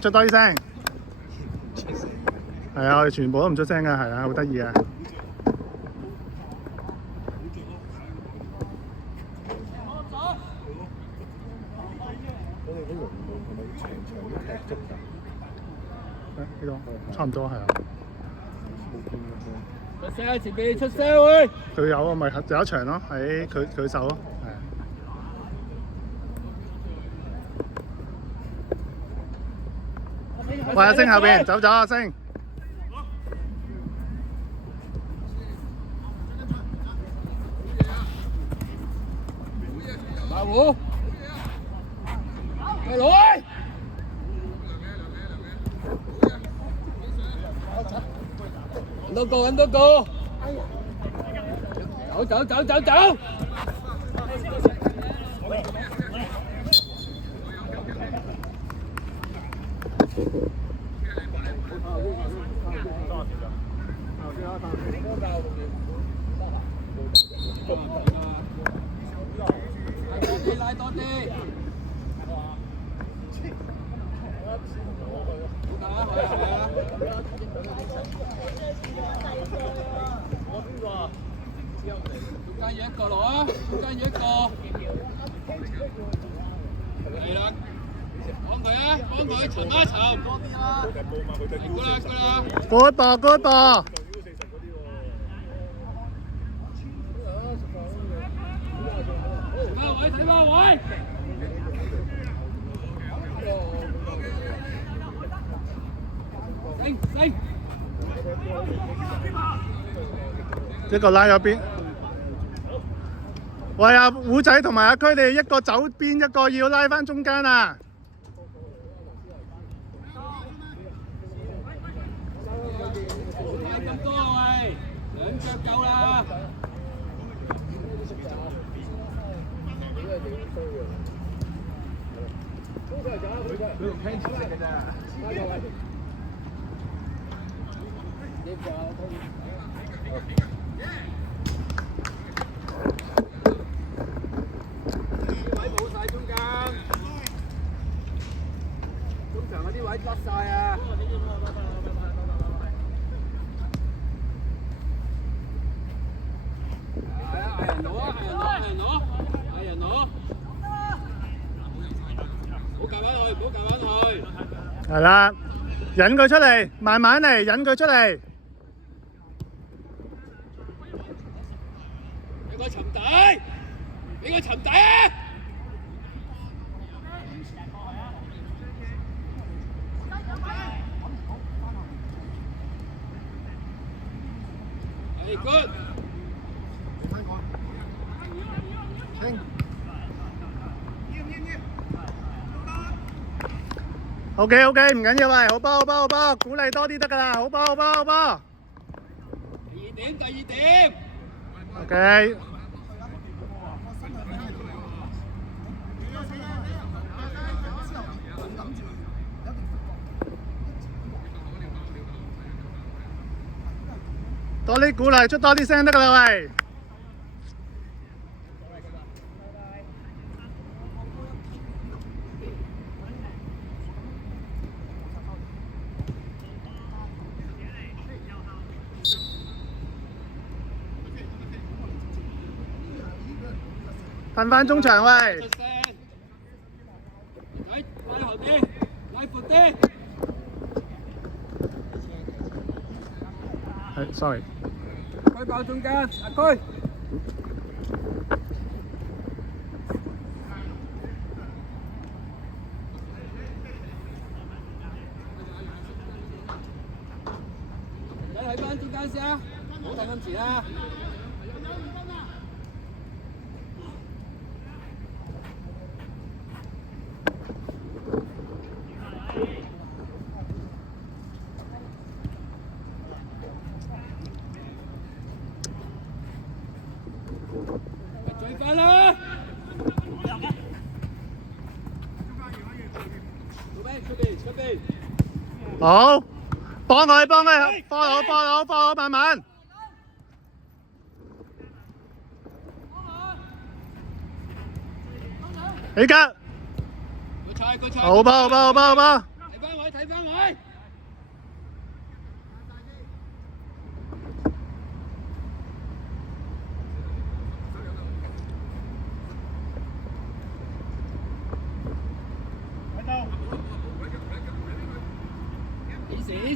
出多啲聲。係啊，我哋全部都唔出聲㗎，係啊，好得意啊！呢個差唔多係啊。出聲，前邊出聲喂！佢有啊，咪有一場咯，喺佢手咯，係啊。喂，阿星後邊走咗，阿星。馬湖，過來。揾多個，揾多個。走走走走走。拉多啲。中間一個落啊！中間一個。係啦，幫佢啊！幫佢尋一尋。多啲啦。過啦過啦。good ball，good ball。位睇翻位。升。一個拉咗邊。喂，阿虎仔同埋阿區，你一個走邊，一個要拉翻中間啊！拉咁多啊喂，兩腳夠啦。位冇晒中間，中場嗰啲位甩晒啊！係啊，嗌人攞啊，嗌人攞，嗌人攞，唔好夾翻去，唔好夾翻去。係啦，引佢出嚟，慢慢嚟，引佢出嚟。俾個沉底，俾個沉底啊！係 good。OK，唔緊要喂，好波，鼓勵多啲得㗎啦，好波。第二點。OK。多啲鼓勵，出多啲聲得㗎啦喂。瞓翻中場喂。拉後啲，拉闊啲。係，sorry。區爆中間，阿區。你喺翻中間先啊，唔好睇咁遲啦。追翻啦！出邊。好，幫佢，放好，慢慢。起腳。個菜。好波。睇翻位。睇翻位。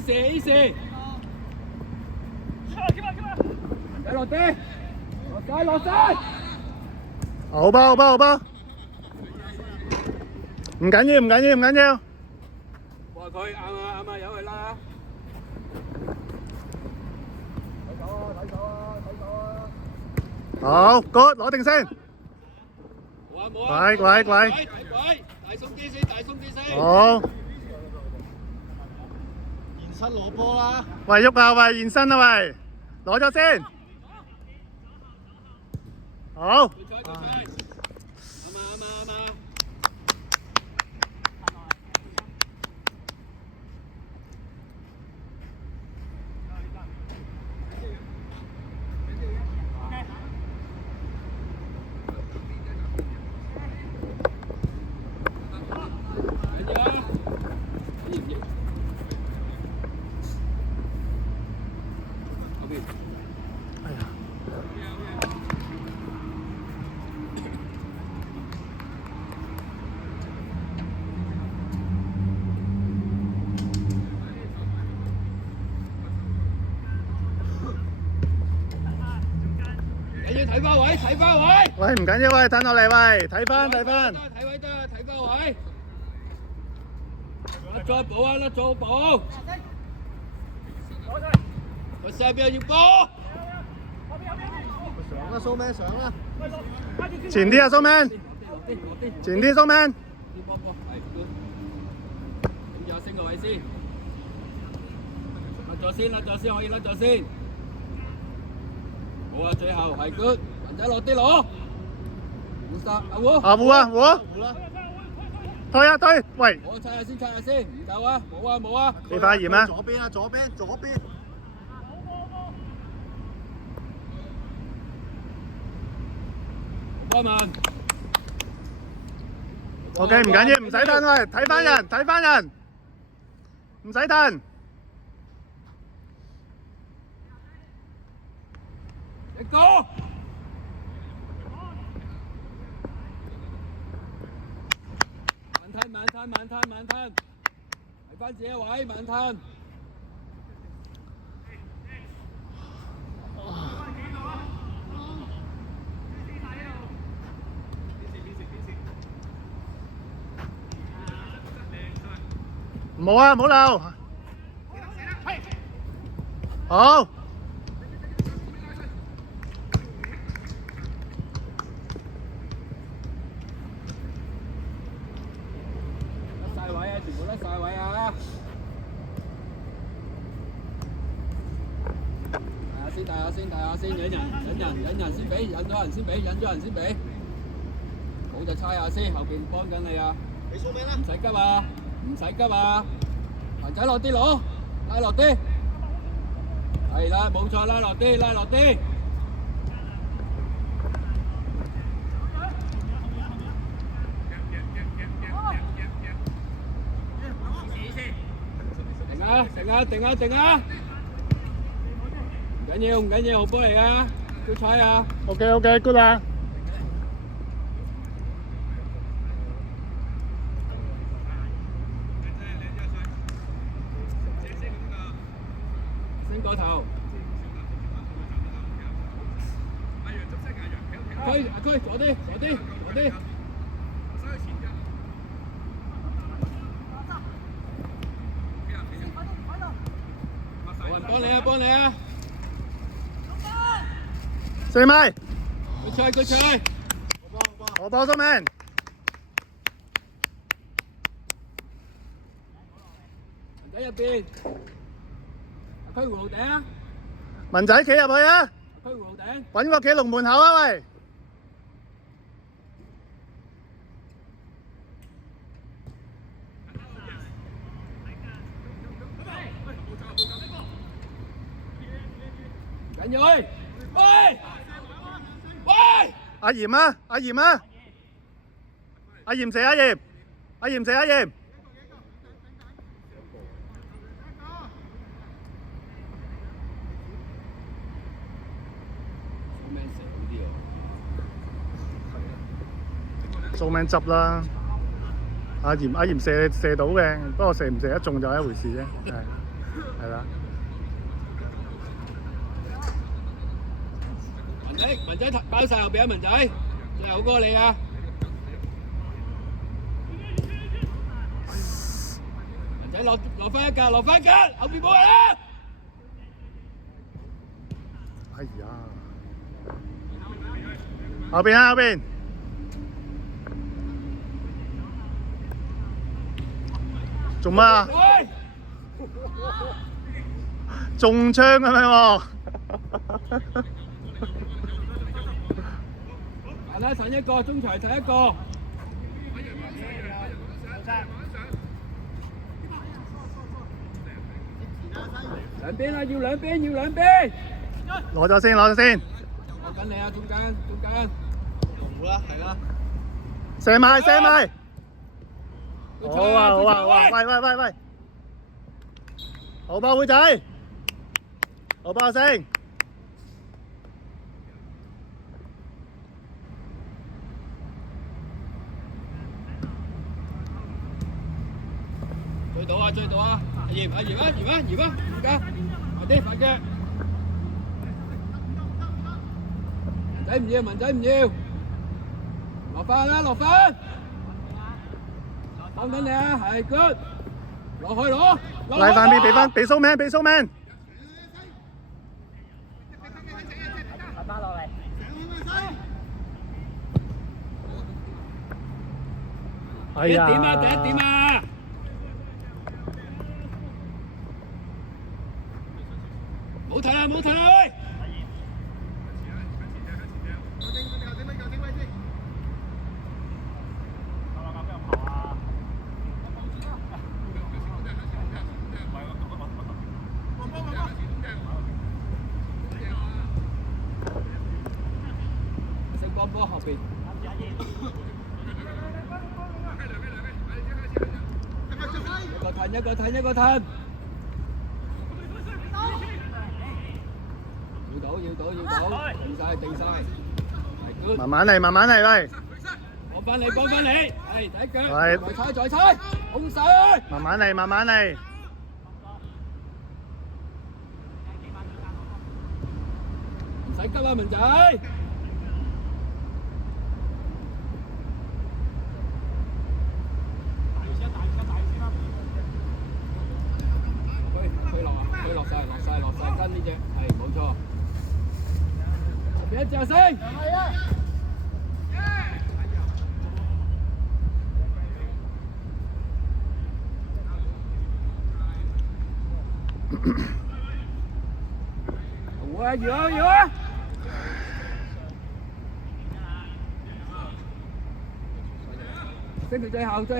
Easy。仔落啲，落晒。好波，唔緊要。話佢啱啊，由佢啦。好 ，good， 攞定先。冇啊。喂，大鬆啲先。好。現身攞波啦！喂，喐下喂，現身啊喂，攞咗先。好。啱啊。睇翻位。喂，唔緊要喂，褪落嚟喂，睇翻。睇位得，睇翻位。再補啊，再補。個射邊要波。上啦，蘇咩上啦！前啲啊，蘇 man，前啲蘇 man。波，係。點咗升個位先。甩咗先，可以甩咗先。好啊，最後係 good， 人仔落啲攞，胡啊，推啊推，喂，我擦下先，唔夠啊，冇啊，你發炎啊？左邊，幫忙 ，OK， 唔緊要，唔使褪喂，睇翻人，唔使褪。一個，慢吞，睇翻自己位，慢吞。唔好漏，好。全部甩晒位啊！大下先，忍人先俾，忍咗人先俾。好就猜下先，後邊幫緊你啊！你蘇咩啦？唔使急啊！行仔落啲攞，拉落啲。係啦，冇錯，拉落啲。定啊！唔緊要，好波嚟啊！要踩啊 OK，good 啦。升個頭。區，左啲。有人幫你啊！四米。佢吹。我幫蘇 man。人仔入邊。區葫蘆頂啊！文仔企入去啊！區葫蘆頂。揾個企龍門口啊喂！緊要喂！阿嚴啊！阿嚴射阿嚴。蘇明執啦。阿嚴射到嘅，不過射唔射得中就係一回事啫。係啦。文仔包曬後邊啊！文仔，最後嗰個你啊！文仔落翻一格，落翻一格，後邊冇人啦！哎呀！後邊啊，後邊！做乜啊？中槍咁樣喎！神一個，中場神一個。兩邊啊，要兩邊，要兩邊。攞咗先，攞咗先。攞緊你啊，中間，中間。好啦，係啦。射埋，射埋。好啊，好啊，好啊！喂！好爆妹仔，好爆聲。追到啊！嚴啊！而家快啲快嘅，文仔唔要，落翻啦落翻，幫緊你啊，係 good， 落去攞，拉翻邊俾蘇明，翻落嚟。哎呀！第一點啊！冇睇啦喂！星光波後邊。一個褪。要到，定晒，慢慢嚟，喂！幫翻你，係第一腳，喂，再踩，控勢，慢慢嚟，唔使急啊，文仔，佢落晒，跟呢隻係冇錯。一隻先，有啊！跟住最後，緊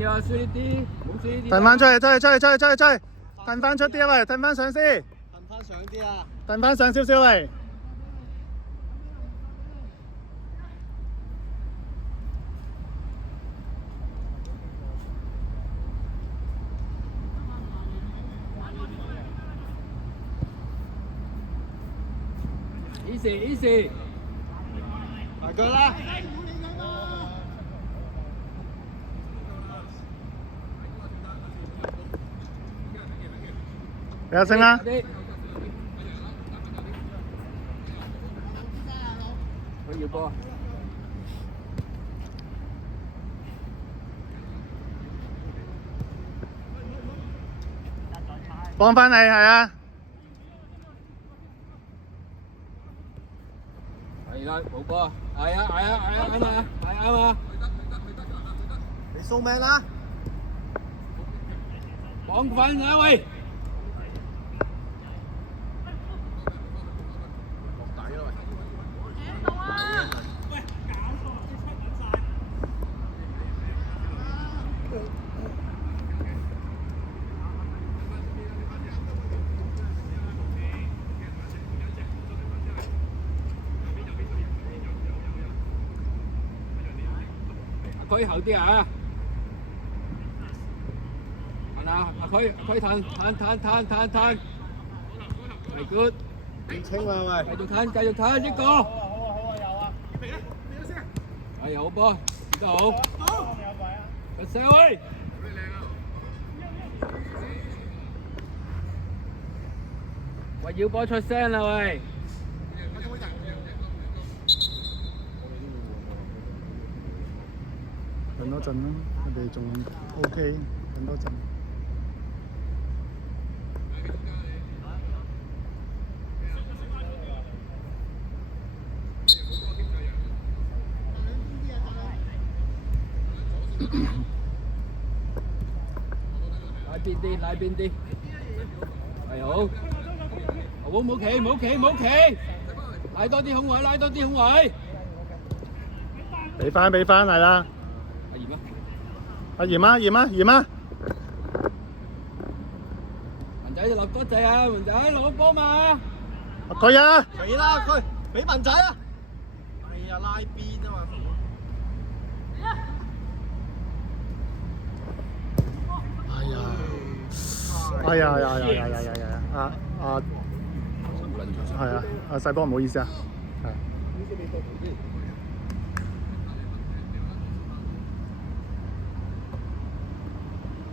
要啊！輸呢啲，冇輸呢啲。褪翻出去，褪翻出啲啊喂，褪翻上先。褪翻上啲啊！褪翻上少少喂。easy，埋腳啦！俾下聲啦！佢要波，幫翻你係啊！係啦，冇波，係啊！你送命啦！綁翻啊喂！佢後啲啊！佢褪，係 good。唔清啦喂！繼續褪一個。係好波，都好。個射位。喂，要波出聲啦喂！等多陣啦，我哋仲 OK， 等多陣。拉邊啲，拉邊啲，係好。冇企，冇企，冇企，拉多啲空位，拉多啲空位。俾翻，係啦。阿嚴啊，嚴啊！文仔落多滯啊，文仔落個波嘛。佢啊！俾啦佢，俾文仔啊！哎呀，拉邊啊嘛。哎呀！係啊，阿細波唔好意思啊，係。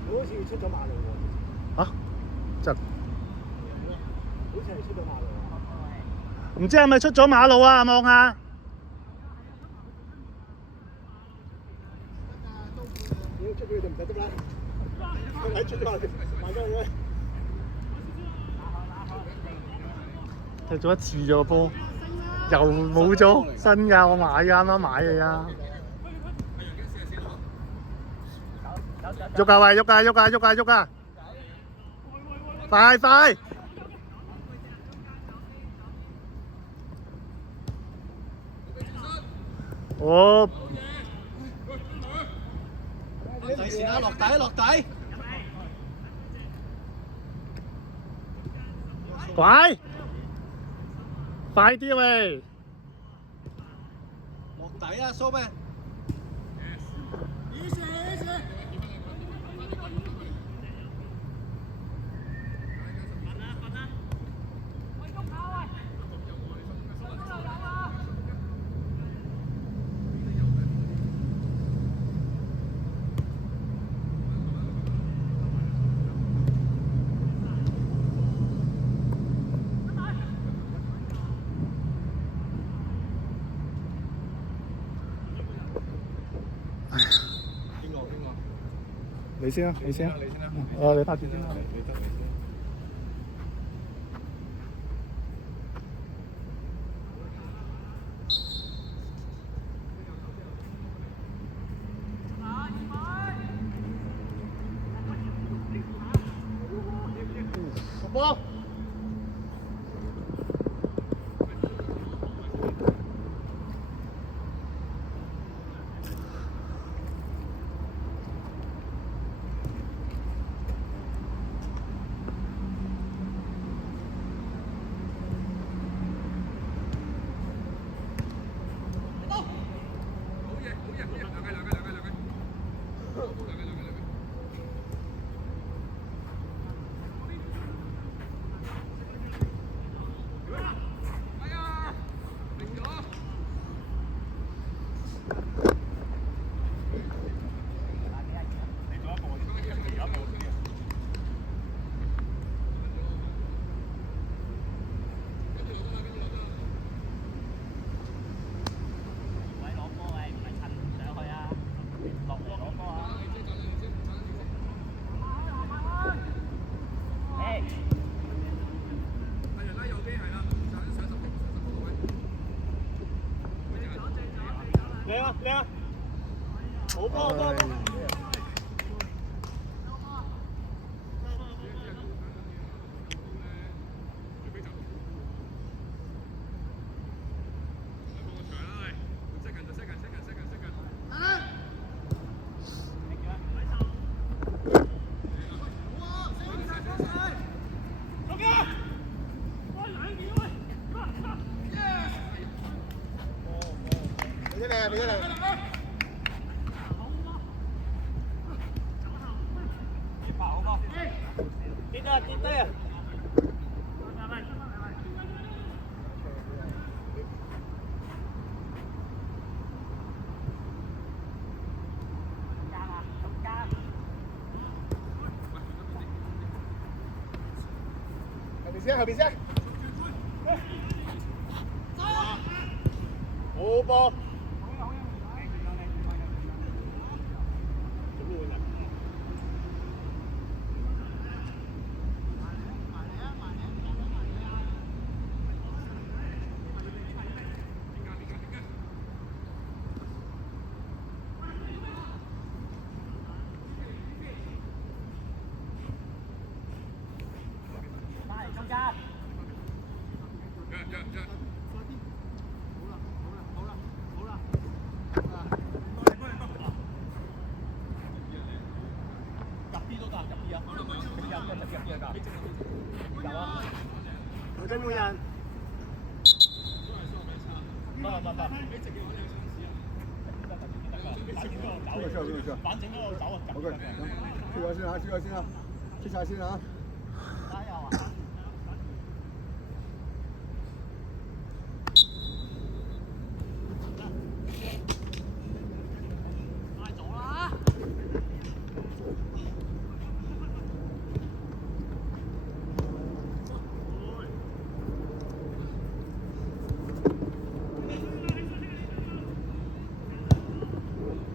好似出咗馬路喎。嚇？就好似係出咗馬路啊！唔知係咪出咗馬路啊？望下。你出去就唔使得啦。佢喺出咗馬路，慢咗佢。踢咗一次咗個波，又冇咗新㗎，我買㗎，啱啱買嘅呀。喐㗎喂，喐㗎！快！哦，第時啦，落底。快啲喂！落底啊，蘇咩？你先啊！你拍住先啦。波！靚啊！好波！俾咗你。跌低啊！先，後邊先。好波。冇真冇人。反正嗰個走啊！好嘅，出咗先嚇，出咗先嚇，出晒先嚇。加油啊！快走啦！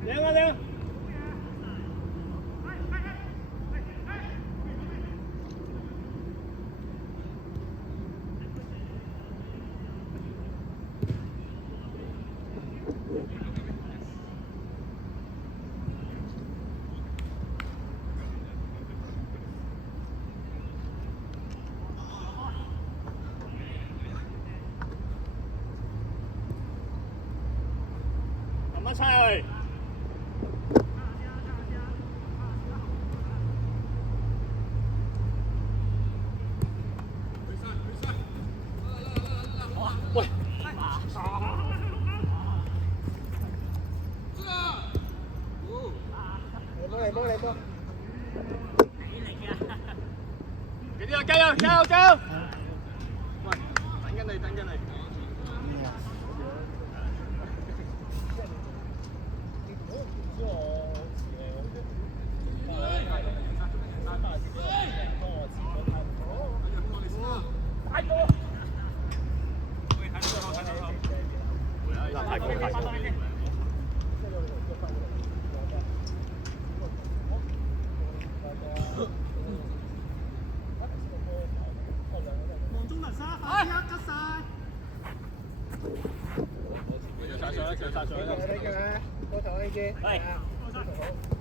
靚啊靚！撳一齊。喂！嚟波嚟波！幾啲啊！加油加油加油！喂，等緊你等緊你。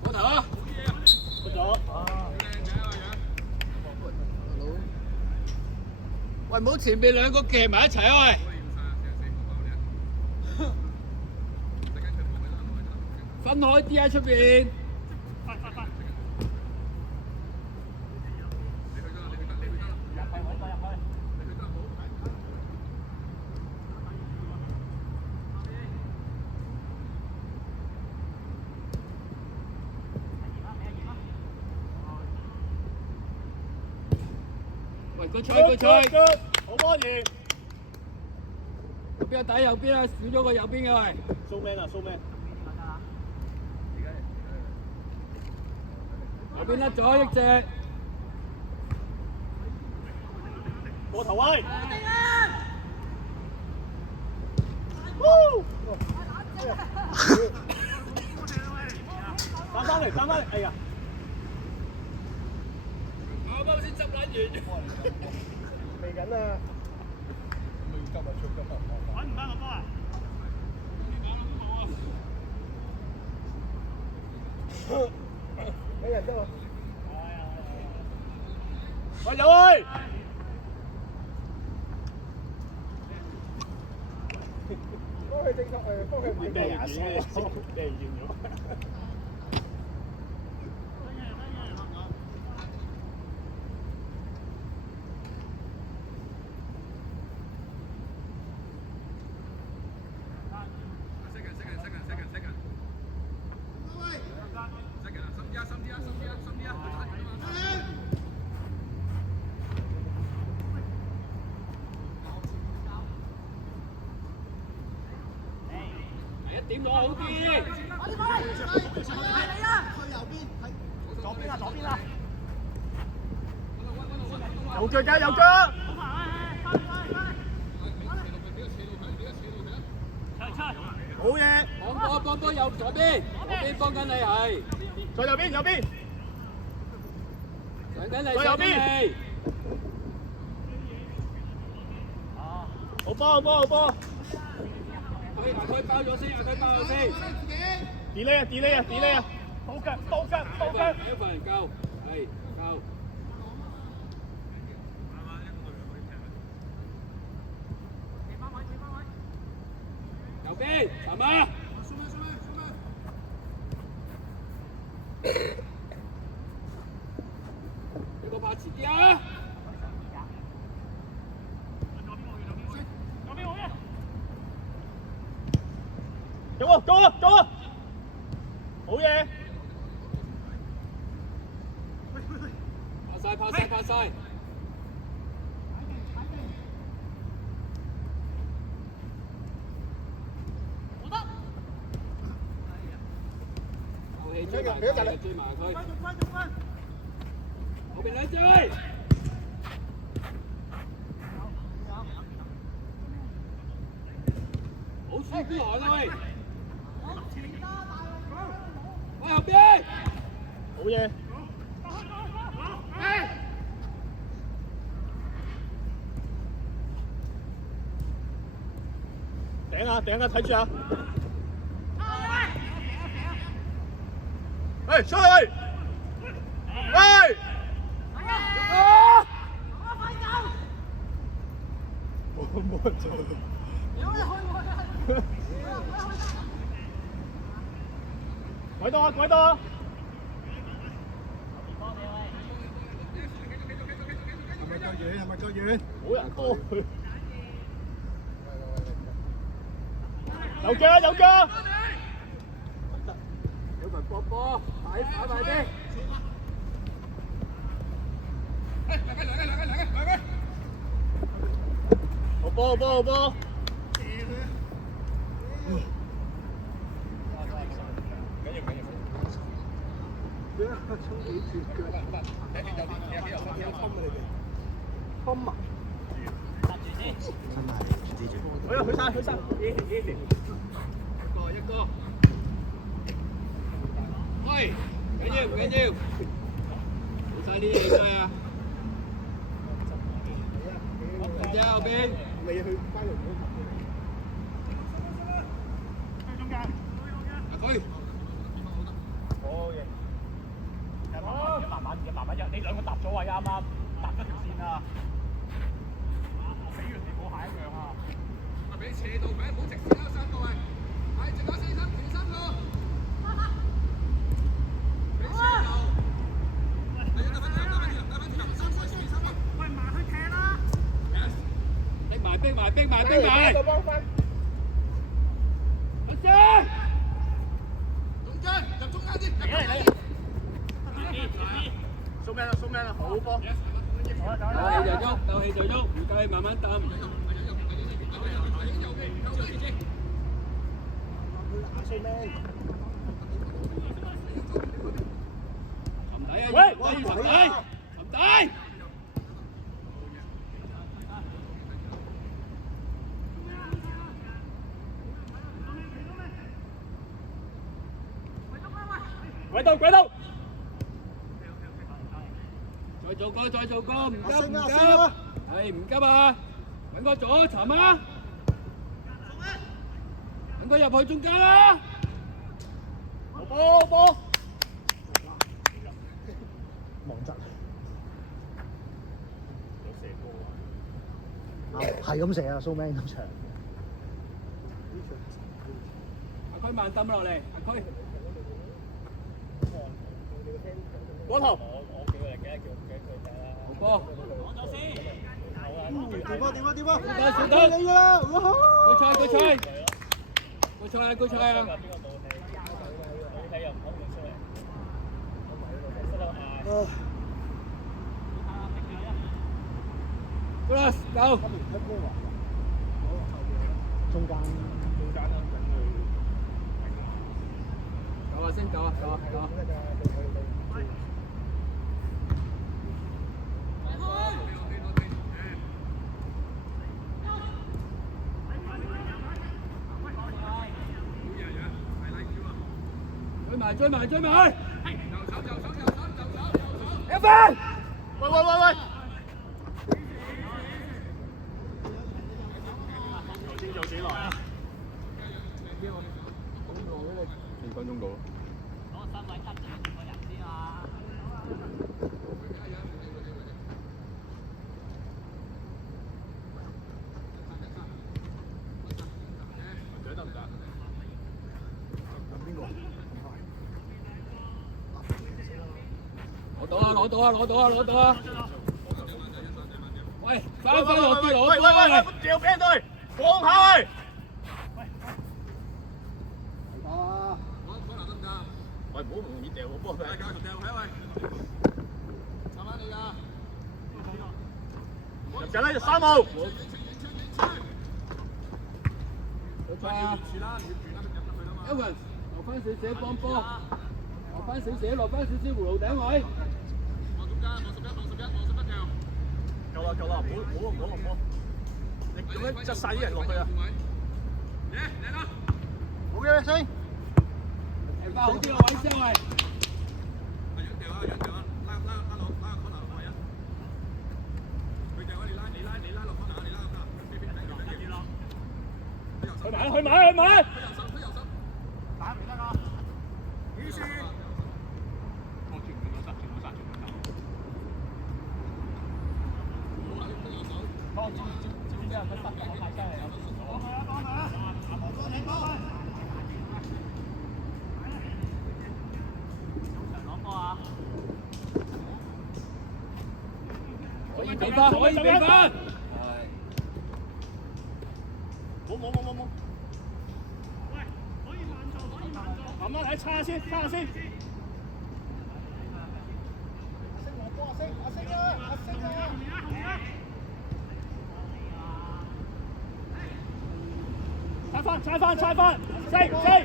過頭啊！過咗。喂，唔好前面兩個夾埋一齊啊！喂，分開啲喺出邊。喂，個菜個菜，好波贏。右邊底右邊啊，少咗個右邊嘅喂。蘇 man 啊蘇 man。右邊甩咗一隻。過頭位。打翻嚟，打翻嚟，哎呀！我啱先執撚完。嚟緊啊！揾唔翻個波啊！俾人得喎。喂，有喂！幫佢正確幫佢買咩顏色？俾人要咗。點攞好啲？右腳加右腳。好嘢，幫波右左邊幫緊你係，再右邊，右邊，上緊你再右邊上緊你，好波，好波，好波佢包咗先，佢包咗先， ，delay 啊，delay 啊，delay 啊，到腳，到腳，到腳，一份夠，係夠。右邊，尋啊！你個拍遲啲啊！有喎，做啊，做啊，好嘢，拍晒，拍晒，拍晒！後氣追埋佢，追埋佢。後邊兩追！好舒服來啦喂！喂後邊！好嘢，頂啊，頂啊，睇住啊！喂，出去！喂！啊！冇人做。改多啊，改多啊！係咪夠遠？係咪夠遠？冇人多。有腳，有腳！有份波波，擺埋啲。好波，好波，好波！哎呀，去晒，去晒！一個。喂，唔緊要，唔緊要，冇晒呢啲嘢㗎啊！人家後邊。你去翻嚟佢。好嘢！慢慢入，你兩個搭咗位啱啱，搭咗條線啊！死完你冇下一樣啊！俾斜到咪，唔好直線啦，三個位，係直下四三，前三個，俾斜到，係啊，得翻條，三個前三個，喂，埋去踢啦，逼埋，逼埋，逼埋，逼埋，個幫分，阿姐，中間入中間啲，嚟！送咩啦？送咩啦？好波！鬥氣就喐，鬥氣就喐，唔計慢慢揼。沉底啊！喂沉底，沉底。鬼到，鬼到！再做過，再做過，唔急唔急，係唔急啊！揾個左沉啊！揾個入去中間啦！好波，好波！望質係咁射啊，蘇明咁長。阿區慢抌落嚟，阿區。嗰頭。好波。點啊！少得你㗎啦！高菜，高菜，高菜啊，高菜啊！Plus 夠。中間夠啊，先夠啊，夠啊，夠啊！追埋追埋！一分！喂喂喂喂！先做幾耐啊？4分鐘到。攞到啊！喂，翻落啲攞喂喂喂，掉俾佢，放下去。喂，唔好咁容易掉個波佢。入陣啦，就3號。Evan，落翻少少幫波，落翻少少葫蘆頂位。夠啦，唔好落波。你咁樣窒晒啲人落去啊！好嘅，星。好啲個位先喂。去埋！打唔得啊！於是，可以俾分。冇。慢慢睇，叉下先。拆翻，升！轉身！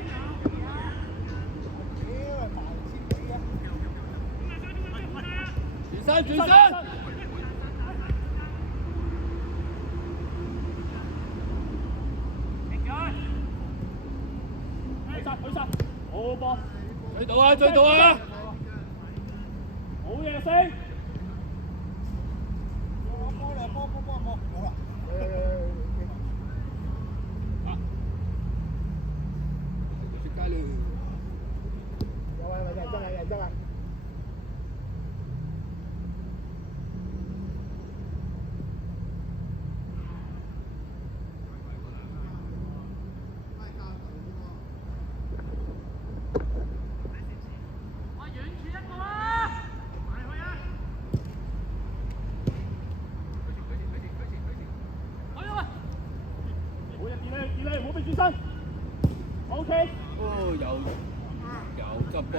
去殺！好波！追到啊！好嘢，升！真係。唔好俾轉身。OK。有急波。